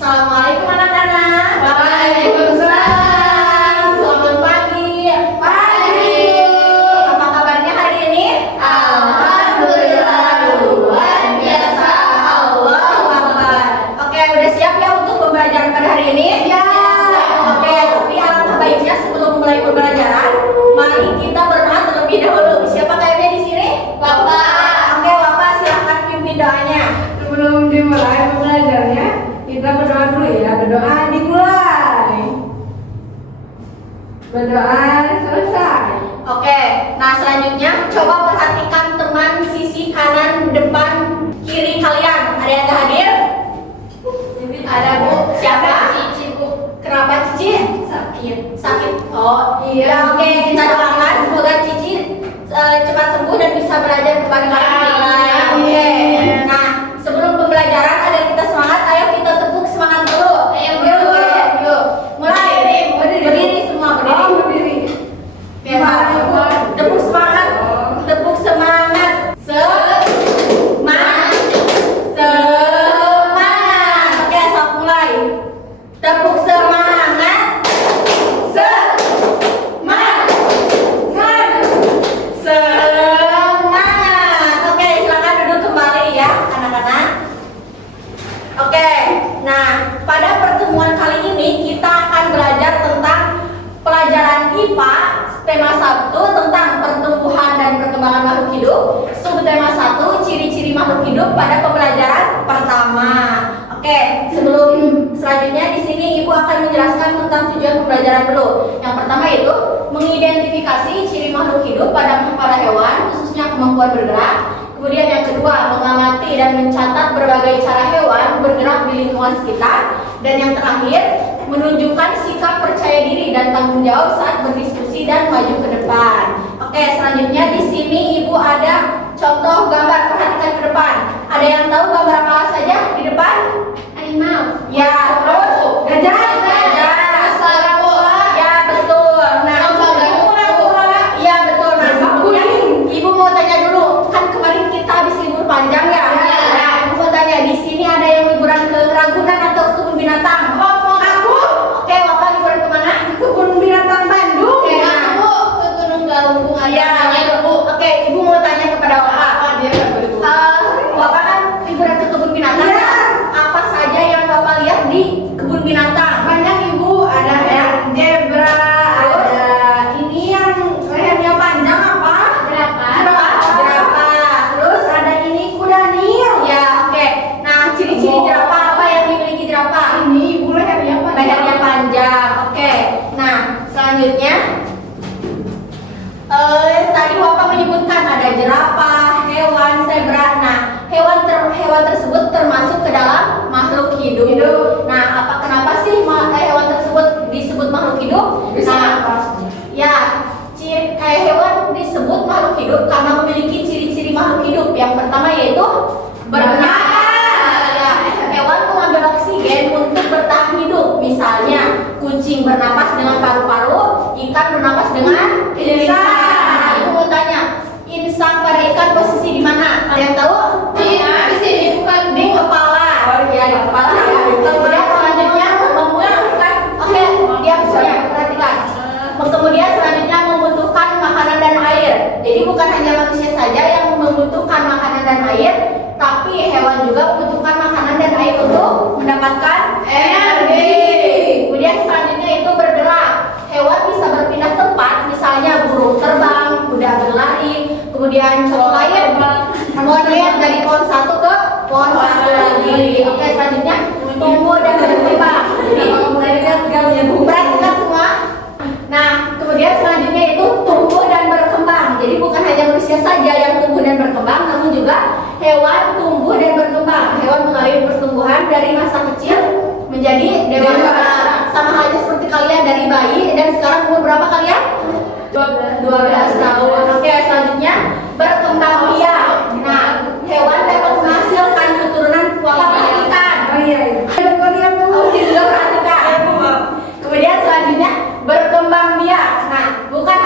Assalamualaikum anak-anak. Waalaikumsalam. Selamat pagi. Pagi. Apa kabarnya hari ini? Alhamdulillah luar biasa. Allahu Akbar. Oke, udah siap ya untuk pembelajaran pada hari ini? Ya. Oke, tapi alangkah baiknya sebelum mulai pembelajaran, mari kita berdoa terlebih dahulu. Siapa kayaknya di sini? Bapak. Oke, Bapak silahkan pimpin doanya. Sebelum dimulai belajarnya, kita berdoa dulu ya. Berdoa dimulai. Berdoa selesai. Oke, nah selanjutnya coba perhatikan teman sisi kanan, depan, kiri kalian. Ada yang nggak hadir? Ada Bu. Siapa? Cici, Bu. Kenapa Cici? Sakit. Sakit. Oh iya. Oke, kita doakan semoga Cici cepat sembuh dan bisa belajar kembali lagi. Oke. Nah, sebelum pembelajaran agar kita semangat, ayo kita tepuk semangat dulu. Ayo, Bu. Yuk. Mulai. Berdiri semua, berdiri. Oh, berdiri. Oke, Pak. Tepuk semangat. Tepuk semangat. Semangat. Semangat. Oke, sok mulai. Tepuk semangat. Semangat. Semangat. Oke, silakan duduk kembali ya, anak-anak. Oke, nah pada pertemuan kali ini kita akan belajar tentang pelajaran IPA tema 1 tentang pertumbuhan dan perkembangan makhluk hidup, subtema 1 ciri-ciri makhluk hidup pada pembelajaran pertama. Oke, sebelum selanjutnya di sini Ibu akan menjelaskan tentang tujuan pembelajaran dulu. Yang pertama yaitu mengidentifikasi ciri makhluk hidup pada hewan, khususnya kemampuan bergerak. Kemudian yang kedua, mengamati dan mencatat berbagai cara hewan bergerak di lingkungan sekitar. Dan yang terakhir, menunjukkan sikap percaya diri dan tanggung jawab saat berdiskusi dan maju ke depan. Oke, selanjutnya di sini Ibu ada contoh gambar, perhatikan ke depan. Ada yang tahu gambar apa saja di depan? Animal. Ya, terus Gajah. gajah. Saranggola. Ya, betul. Nah, iya betul. Nah, sebelumnya Ibu mau tanya dulu, kan kemarin kita habis libur panjang ya. Ya. Nah, Ibu mau tanya, di sini ada yang liburan ke Ragunan atau ke kebun binatang? Aku Oke, Bapak liburan kemana? kebun binatang Bandung. Oke, nah. Aku ke Gunung Galunggung Iya, ada Bu. Oke, Ibu mau tanya kepada Bapak. Dia nggak boleh. Bapak kan liburan ke kebun binatang. Iya. Ya? Apa saja yang Bapak lihat di kebun binatang? Banyak Ibu, ada hewan zebra, ada ini yang lehernya panjang apa? Jerapah. Terus Ada ini kuda Nil. ya, oke. Nah, ciri-ciri jerapah apa yang dimiliki jerapah? Ini Ibu lehernya panjang. Lehernya panjang. Oke. Nah, selanjutnya tadi Bapak menyebutkan ada jerapah, hewan zebra. Nah, hewan tersebut termasuk ke dalam makhluk hidup. Nah, kenapa sih hewan tersebut disebut makhluk hidup? Bisa Nah, apa? ya, kayak hewan disebut makhluk hidup karena memiliki ciri-ciri makhluk hidup. Yang pertama yaitu bernapas. Ya, hewan mengambil oksigen untuk bertahan hidup. Misalnya, kucing bernapas dengan paru-paru, ikan bernapas dengan insang. Nah, Ibu mau tanya, insang pada ikan posisi di mana? Ada yang tahu? Di sini bukan Di kepala. Ya, di kepala ya. Kemudian selanjutnya membutuhkan, oke, diam saja, perhatikan. Kemudian selanjutnya membutuhkan makanan dan air. Jadi bukan hanya manusia saja yang membutuhkan makanan dan air, tapi hewan juga membutuhkan makanan dan air untuk mendapatkan energi. Kemudian selanjutnya itu bergerak. Hewan bisa berpindah tempat, misalnya burung terbang, kuda berlari, kemudian contoh lain monyet dari pohon satu ke pohon satu lagi. Oke, selanjutnya tumbuh dan berkembang. Jadi perhatikan semua. Nah, kemudian selanjutnya itu tumbuh dan berkembang. Jadi bukan hanya manusia saja yang tumbuh dan berkembang, namun juga hewan tumbuh dan berkembang. Hewan mengalami pertumbuhan dari masa kecil menjadi dewasa. Sama halnya seperti kalian dari bayi dan sekarang umur berapa kalian? 12 tahun. Oke, selanjutnya berkembang biak. Nah, hewan dapat menghasilkan keturunan. Bapak perhatikan. Oh iya. Kalian Kamu juga perhatikan. Kemudian selanjutnya berkembang biak. Nah, bukan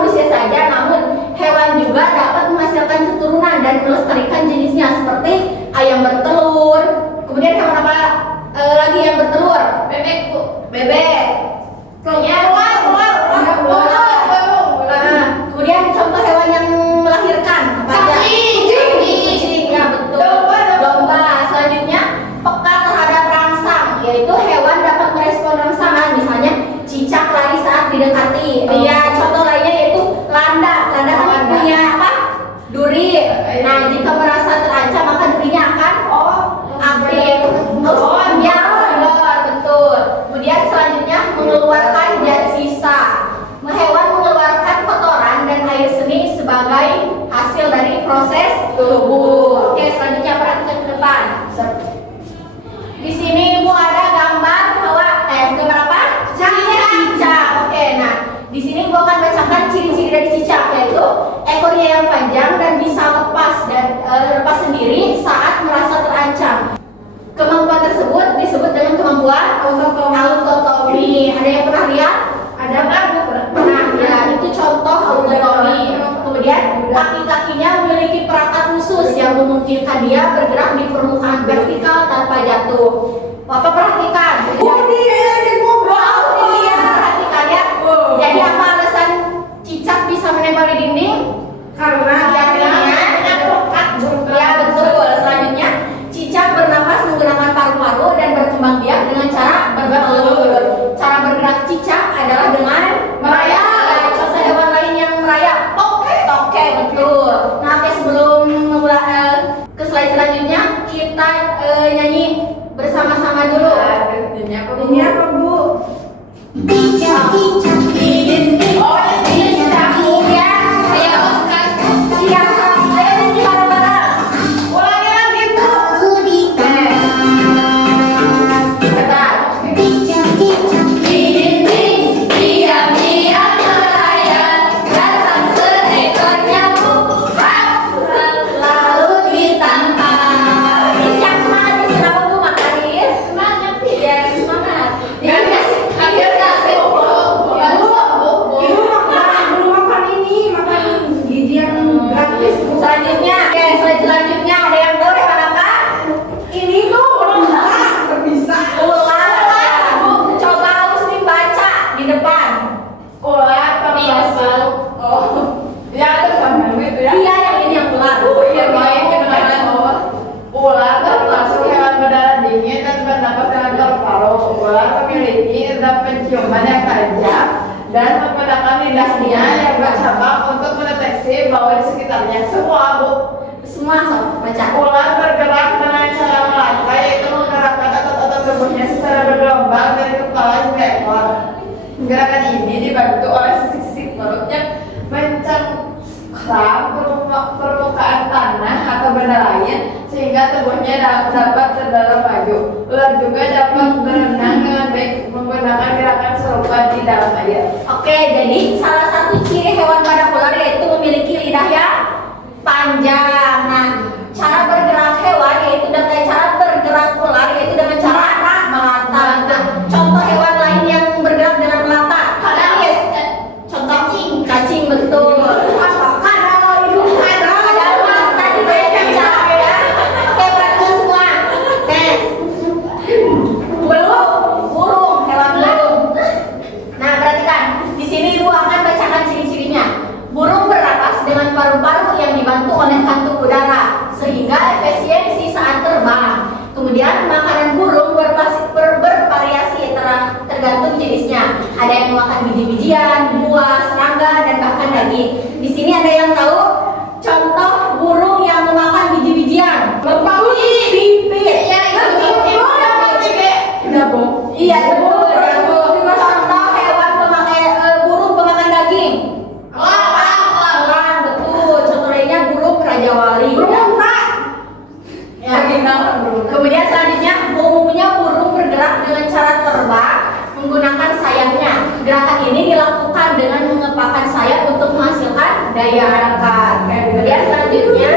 manusia saja, namun hewan juga dapat menghasilkan keturunan dan melestarikan jenisnya seperti ayam bertelur. Kemudian hewan apa lagi yang bertelur? Bebek, Bu. Bebek. Ya. Kemudian contoh hewan yang melahirkan apa aja? Kucing, ya betul. Domba. Selanjutnya peka terhadap rangsang, yaitu hewan dapat merespon rangsangan, misalnya cicak lari saat didekati. Ya, contoh lainnya yaitu landak. Landak kan punya apa? Duri. Nah, jika merasa terancam maka durinya akan aktif. Ya, betul. Kemudian selanjutnya mengeluarkan zat sisa. Hewan mengeluarkan kotoran dan air seni sebagai hasil dari proses tubuh. Oke, selanjutnya perhatikan ke depan. Di sini Ibu ada gambar bahwa gambar apa? Cicak. Oke, nah di sini Ibu akan bacakan ciri-ciri dari cicak, yaitu ekornya yang panjang dan bisa lepas sendiri saat merasa terancam. Kemampuan tersebut disebut dengan kemampuan autotomi. Ada yang pernah lihat? Ada nggak? Nah, ya itu contoh autotomi. Kemudian kaki-kakinya memiliki perangkat khusus yang memungkinkan dia bergerak di permukaan vertikal tanpa jatuh. Bapak perhatikan. Perhatikan ya. Jadi apa alasan cicak bisa menempel di dinding? Karena Ya betul. Selanjutnya cicak bernafas menggunakan paru-paru dan berkembang biak dengan cara bertelur. Cara bergerak cicak adalah dengan merayap. Ya, contoh hewan lain yang merayap. Toke, betul. Nah, oke, sebelum ke slide selanjutnya kita nyanyi bersama-sama dulu. ini apa, Bu? Cicak di dinding. Cicak ya. Kayak Oscar. Iya, ayo nyanyi bareng-bareng. Ulangi lagi, Bu. Bentar. Di dinding diam-diam merayap, datang seekor nyamuk, lalu ditampar. Yang semangat di kenapa Bu Makaris? Semangat. Ya semangat. Ibu makan ini, makan gizi yang gratis, Bu. Selanjutnya, oke, slide selanjutnya ada yang tahu hewan apa? Ini tuh berbisa. Ular. Bu, coba Agustin baca di depan. Ular termasuk. Ya ada sama itu ya. Iya, yang ini yang ular. Iya, baik kedengaran. Ular termasuk hewan berdarah dingin dan bernapas dengan paru-paru. Ular memiliki indera penciuman yang tajam dan menggunakan lidahnya yang bercabang untuk mendeteksi bau di sekitarnya. Semua, Bu. Semua sob, baca. Ular bergerak dengan cara melantai, yaitu menggerakkan otot-otot tubuhnya secara bergelombang dari kepala hingga ekor. Gerakan ini dibantu oleh sisik-sisik perutnya mencengkram permukaan tanah atau benda lain sehingga tubuhnya dapat terdalam maju. Ular juga dapat berenang dengan baik menggunakan gerakan serupa di dalam air. Oke, jadi salah satu ciri hewan badak ular yaitu memiliki lidah yang panjang. Nah, cara bergerak hewan yaitu dengan cara bergerak ular yaitu dengan cara melata. Nah, contoh hewan lain yang bergerak dengan melata. Yes. Contoh cacing betul. Kadal itu tadi banyak cicak ya. Oke, perhatikan semua. Burung, hewan burung. Nah, perhatikan. Di sini Ibu akan bacakan ciri-cirinya. Burung bernapas dengan paru-paru yang dibantu oleh kantung udara sehingga efisiensi saat terbang. Kemudian makanan burung bervariasi tergantung jenisnya. Ada yang memakan biji-bijian, buah, serangga, dan bahkan daging. Di sini ada yang tahu contoh burung yang memakan biji-bijian? Pipit. Iya, betul. Contoh hewan burung pemakan daging. Elang, betul. Contoh lainnya burung raja wali. Ya. Kemudian selanjutnya umumnya burung bergerak dengan cara terbang menggunakan sayapnya. Gerakan ini dilakukan dengan mengepakkan sayap untuk menghasilkan daya angkat. Kemudian selanjutnya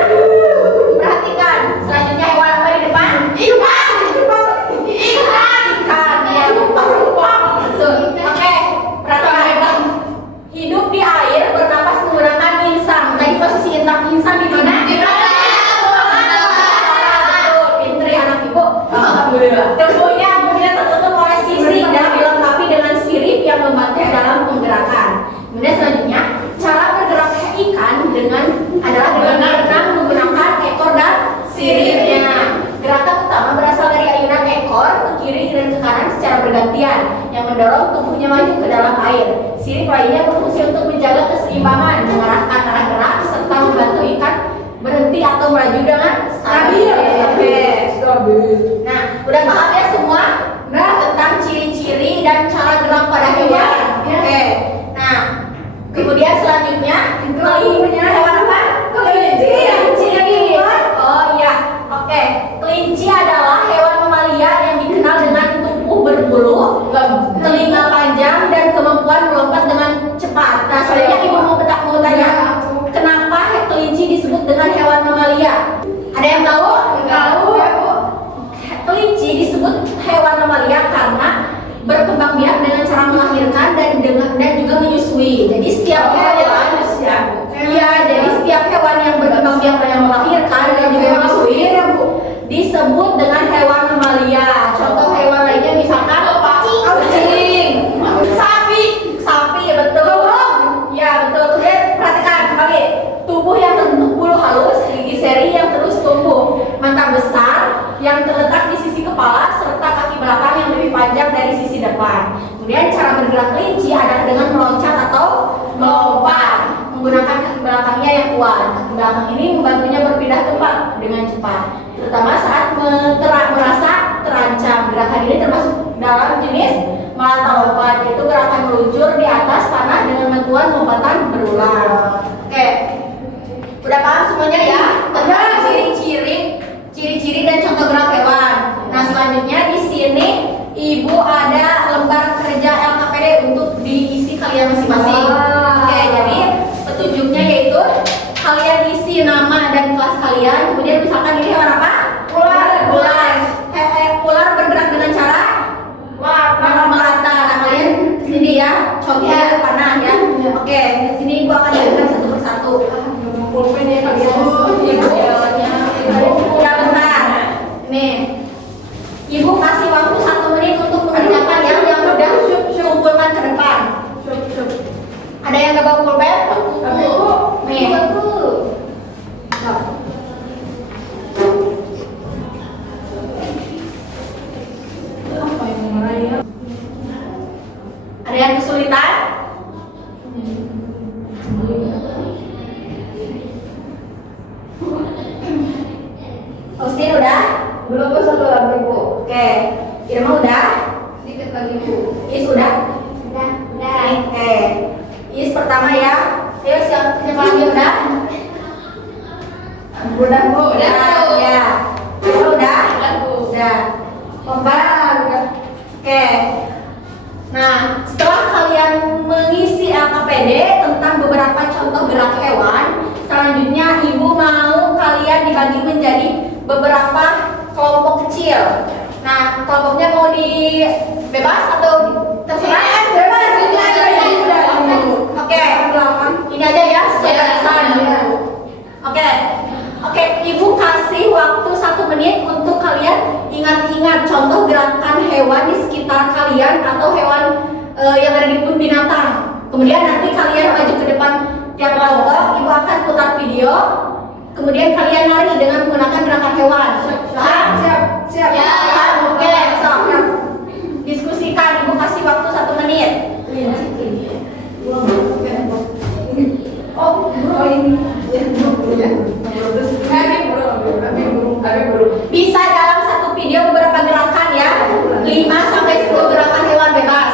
perhatikan. Selanjutnya hewan apa di depan? Ikan. Ya. Betul. Oke. Perhatikan. Hidup di air bernapas menggunakan insang. Tadi posisi insang di mana? Betul. Pinter ya anak Ibu. Alhamdulillah. Tubuhnya bergantian yang mendorong tubuhnya maju ke dalam air. Sirip lainnya berfungsi untuk menjaga keseimbangan, mengarahkan arah gerak, serta membantu ikan berhenti atau melaju dengan stabil. Oke. Nah, udah paham ya semua? Tentang ciri-ciri dan cara gerak pada hewan. Oke. Nah, kemudian selanjutnya hewan apa? Kelinci. Oh iya. Oke. Kelinci adalah hewan mamalia yang dikenal dengan tubuh berbulu, telinga panjang, dan kemampuan melompat dengan cepat. Nah, sebenarnya ibu mau tanya, kenapa kelinci disebut dengan hewan mamalia? Ada yang tahu? Kelinci disebut hewan mamalia karena berkembang biak dengan cara melahirkan dan juga menyusui. Jadi setiap hewan yang berkembang biak dan melahirkan dan juga menyusui disebut dengan hewan mamalia. Contoh hewan lainnya misalkan kucing, sapi, betul. Ya betul. Kemudian perhatikan kembali, tubuh yang terbentuk bulu halus, gigi seri yang terus tumbuh, mata besar yang terletak di sisi kepala, serta kaki belakang yang lebih panjang dari sisi depan. Kemudian cara bergerak kelinci adalah dengan meloncat atau melompat menggunakan kaki belakangnya yang kuat. Kaki belakang ini membantunya berpindah tempat dengan cepat, terutama saat merasa terancam. Gerakan ini termasuk dalam jenis melata lompat, yaitu gerakan meluncur di atas tanah dengan bantuan lompatan berulang. Oke, udah paham semuanya ya tentang ciri-ciri dan contoh gerak hewan. Nah, selanjutnya di sini ibu ada lembar kerja LKPD untuk diisi kalian masing-masing. Oke, jadi petunjuknya yaitu kalian isi nama dan kelas kalian. Kemudian misalkan ini hewan apa? Ular bergerak dengan cara melata. Nah, kalian sini ya, contohnya panah ya. Oke, di sini ibu akan berikan satu persatu. Ya bentar. Nih, ibu kasih waktu 1 menit untuk mengerjakan yang udah kumpulkan ke depan. Ada yang nggak bawa pulpen? Nih. Ada yang kesulitan? Austin udah? Belum, satu lagi Bu. Oke. Irma udah? Dikit lagi Bu. Is udah? Oke. Is pertama ya. Ayo siapa lagi udah? Udah Bu. Ya. Irma udah? Bu. Udah. Kombar udah. Oke. Nah, setelah kalian mengisi LKPD tentang beberapa contoh gerak hewan, selanjutnya ibu mau kalian dibagi menjadi beberapa kelompok kecil. Nah, kelompoknya mau di bebas atau terserah? Bebas. Oke, ini aja ya, sebagian dulu. Oke, ibu kasih waktu 1 menit untuk kalian ingat-ingat contoh gerakan hewan di sekitar kalian atau hewan yang ada di kebun binatang. Kemudian nanti kalian maju ke depan tiap kelompok, ibu akan putar video. Kemudian kalian lari dengan menggunakan gerakan hewan. Siap. Oke, diskusikan. Ibu kasih waktu 1 menit. Bisa dalam satu video beberapa gerakan ya, 5-10 gerakan hewan bebas.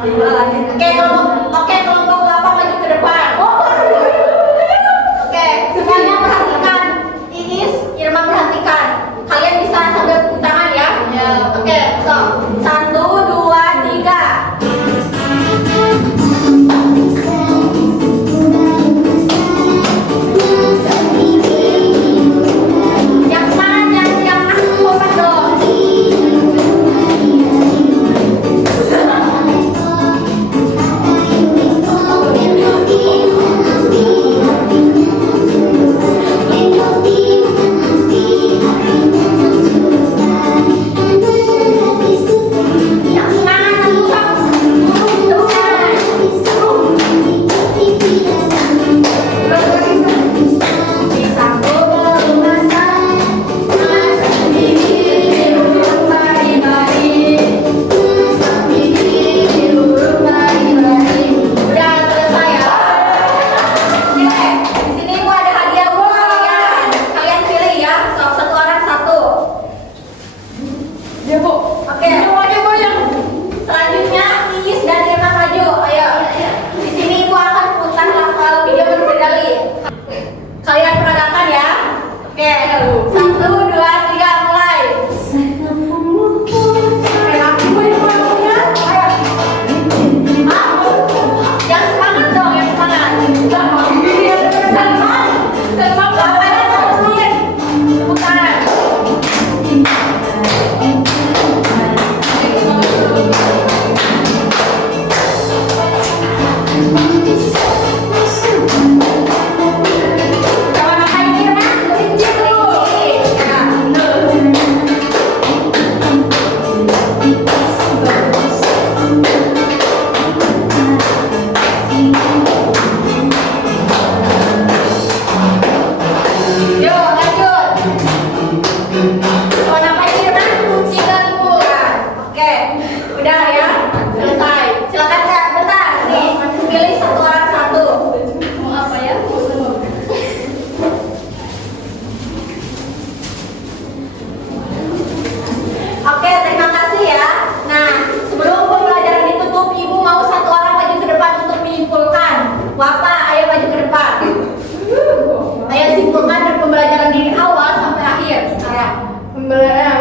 Oke, kelompok apa maju ke depan. Oke, semuanya perhatikan. Iis, Irma perhatikan. Kalian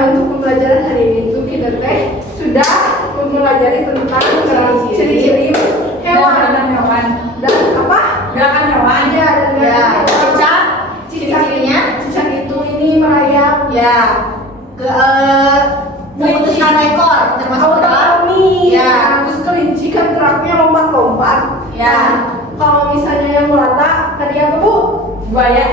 untuk pembelajaran hari ini itu kita teh sudah mempelajari tentang ciri-ciri hewan dan apa? Gerakan hewan. Ya, dan Ya, cicak. ciri-cirinya Cicak itu ini merayap. ya ke memutuskan ekor termasuk adalah Autonomi. Ya. Terus kelinci kan geraknya lompat-lompat. Ya. Nah, kalau misalnya yang melata tadi apa Bu? Buaya.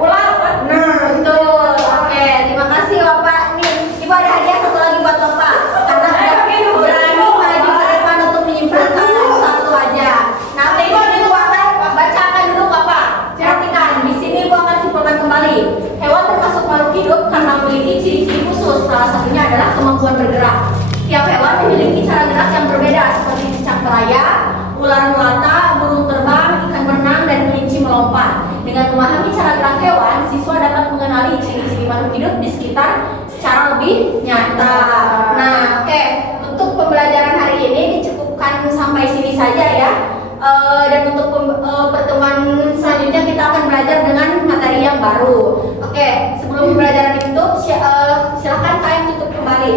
Ular. Nah, betul. Oke, terima kasih Bapak. Nih, Ibu ada hadiah satu lagi buat Bapak karena sudah berani maju ke depan untuk menyimpulkan satu aja. Nanti Ibu akan bacakan dulu Bapak. Perhatikan, di sini Ibu akan simpulkan kembali. Hewan termasuk makhluk hidup karena memiliki ciri-ciri khusus. Salah satunya adalah kemampuan bergerak. Tiap hewan memiliki cara gerak yang berbeda seperti cicak merayap, ular melata, burung terbang, ikan berenang, dan kelinci melompat. Dengan memahami cara gerak hewan, siswa dapat mengenali ciri-ciri makhluk hidup di sekitar secara lebih nyata. Nah, oke, untuk pembelajaran hari ini dicukupkan sampai sini saja ya. Dan untuk pertemuan selanjutnya kita akan belajar dengan materi yang baru. Oke, sebelum pembelajaran ditutup, silakan kalian tutup kembali.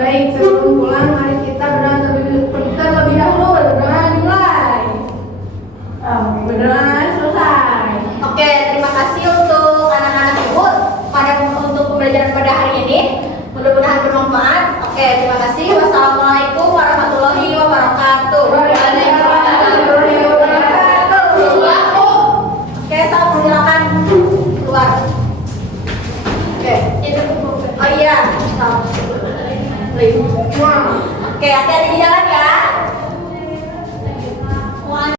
Baik, sebelum pulang mari kita berdoa terlebih dahulu berdoa dimulai. Berdoa selesai. Oke, terima kasih untuk anak-anak Ibu untuk pembelajaran pada hari ini. Mudah-mudahan bermanfaat. Oke, terima kasih. Wassalamualaikum warahmatullahi wabarakatuh.